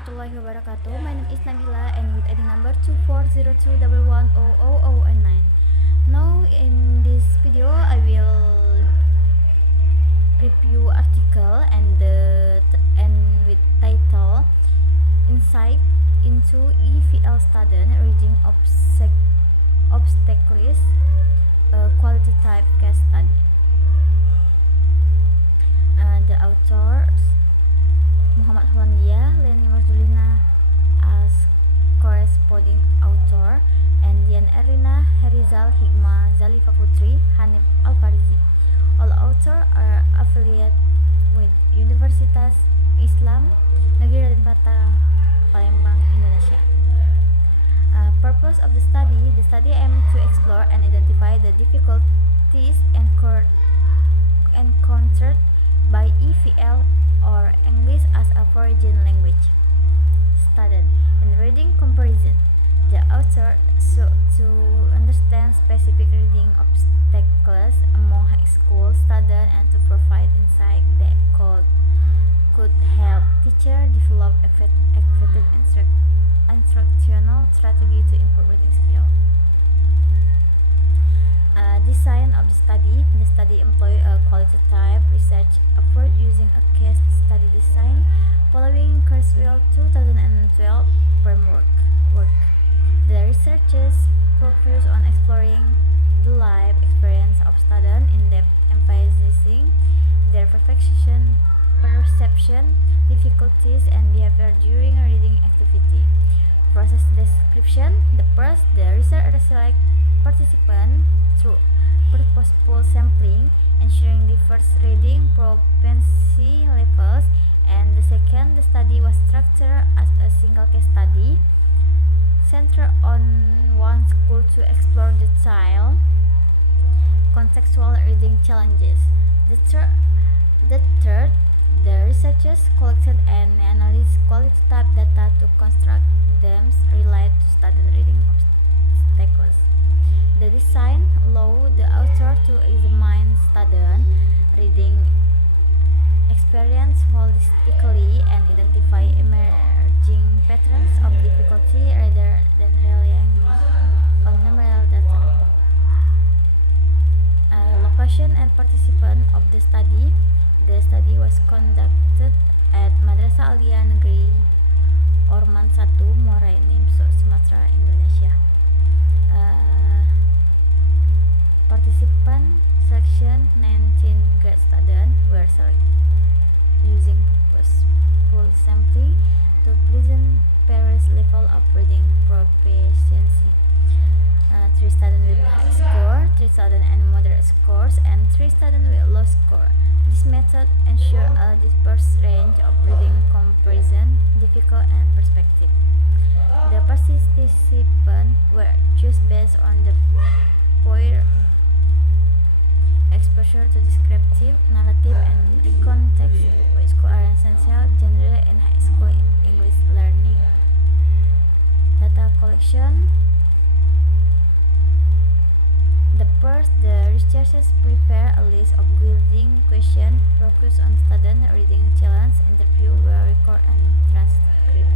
warahmatullahi wabarakatuh. My name is Nabila and with ID number 2402110009. Now in this video I will review article and with title Insight into EVL Student Reading Obstacles, Quality Type Case Study. The authors Muhammad Hollandia, Leni Marzulina as corresponding author, and Dian Erlina, Herizal Hikmah, Zalifa Putri, Hanif Alparizi. All authors are affiliated with Universitas Islam Negeri Raden Patah, Palembang, Indonesia. Purpose of the study aims to explore and identify the difficulties encountered by EVL or English as a foreign language student in reading comparison. The author sought to understand specific reading obstacles among high school students and to provide insight that could help teachers develop effective instructional strategy to improve reading skill. Design of the study employs a qualitative research approach using a case study design following Kurzweil 2012 framework. The researchers focus on exploring the life experience of students in depth, emphasizing their perception, difficulties, and behavior during a reading activity. Process description. The researcher select participants through purposeful sampling, ensuring diverse reading proficiency levels, and the second, the study was structured as a single case study centered on one school to explore the child contextual reading challenges. The third, the researchers collected and analyzed qualitative data to construct themes related to student reading obstacles. The design allowed the author to examine student reading experience holistically and identify emerging patterns of difficulty rather than relying on numerical data. Location and participant of the study. The study was conducted at Madrasah Aliyah Negeri Orman 1 Muara Enim, Sumatera, Indonesia. Participant selection 19 grade students were selected using purposeful sampling to present various level of reading proficiency. 3 students with high score, 3 students and moderate scores, and 3 students with low score. This method ensures a diverse range of reading comparison, difficult and perspective. The participants were chosen based on the prior exposure to descriptive, narrative, and the context, which are essential generally in high school English learning. Data collection. The researchers prepare a list of guiding questions focused on student reading challenge, interview, record, and transcript.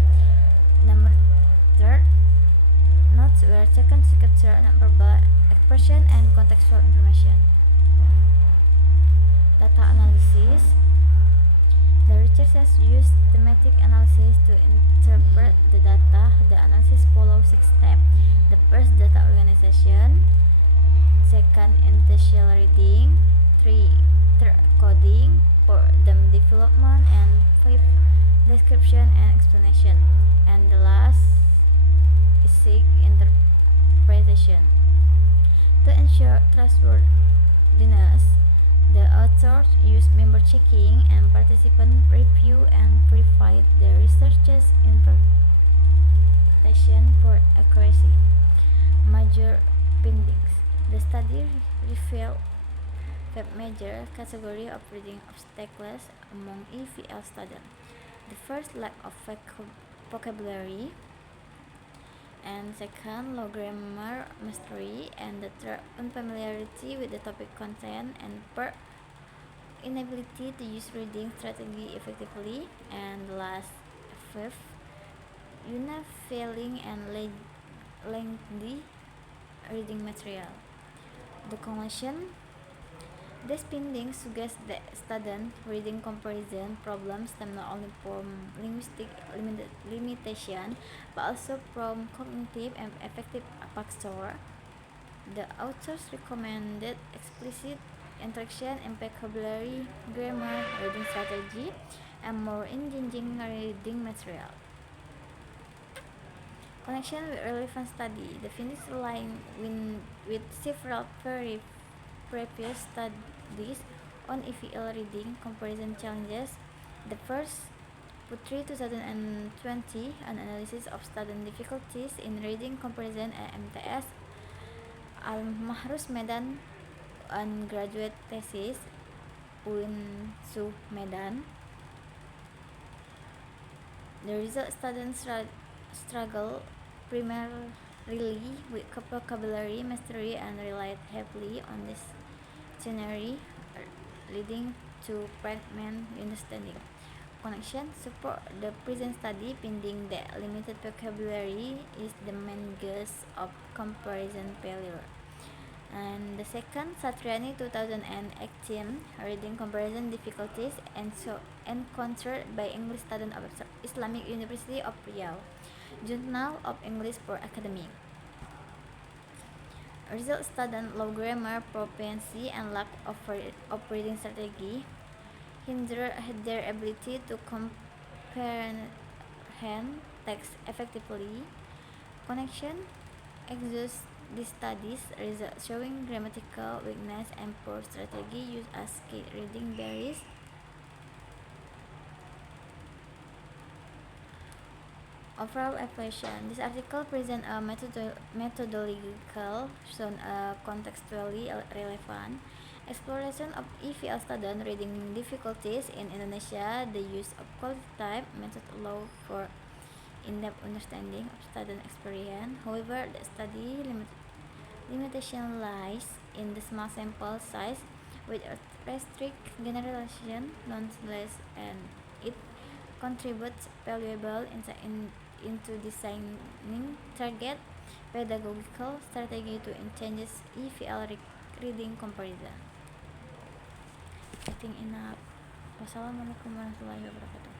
Number third, notes were taken to capture non-verbal expression and contextual information. Data analysis. The researchers used thematic analysis to interpret the data. The analysis follows 6 steps. The first, data organization. Second, initial reading. 3, coding. 4, them development, and 5, description and explanation. And the last is 6, interpretation. To ensure trustworthiness, the authors use member checking and participant review and verified the researchers' interpretation for accuracy. Major findings. The study revealed 5 major categories of reading obstacles among EVL students. The first, lack of vocabulary, and second, low grammar mastery, and the third, unfamiliarity with the topic content, and fourth, inability to use reading strategy effectively, and last, fifth, unavailing and lengthy reading material. The conclusion: these findings suggest that student reading comparison problems stem not only from linguistic limitation but also from cognitive and affective factors. The authors recommended explicit instruction in vocabulary, grammar, reading strategy, and more engaging reading material. Connection with relevant study. The findings align with several previous studies on EVL reading comparison challenges. The first, Putri 2020, an analysis of student difficulties in reading comparison at MTS Al-Mahruz Medan, and graduate thesis UIN Su Medan. The result: students struggle primarily with vocabulary mastery and relied heavily on dictionary, leading to fragmented understanding. Connection support the present study finding that limited vocabulary is the main cause of comparison failure. And the second, Satriani 2018, reading comparison difficulties encountered by English students of Islamic University of Riau, Journal of English for Academic. Result: student low grammar proficiency and lack of reading strategy hinder their ability to comprehend text effectively. Connection exhausts these studies results showing grammatical weakness and poor strategy used as key reading barriers. Overall evaluation. This article presents a methodological, contextually relevant exploration of EVL student reading difficulties in Indonesia. The use of qualitative method allows for in-depth understanding of student experience. However, the study limitation lies in the small sample size with a restrict generalization nonetheless, and it contributes valuable insight into designing target pedagogical strategy to enhance EVL reading comparison. I think enough. Wassalamualaikum warahmatullahi wabarakatuh.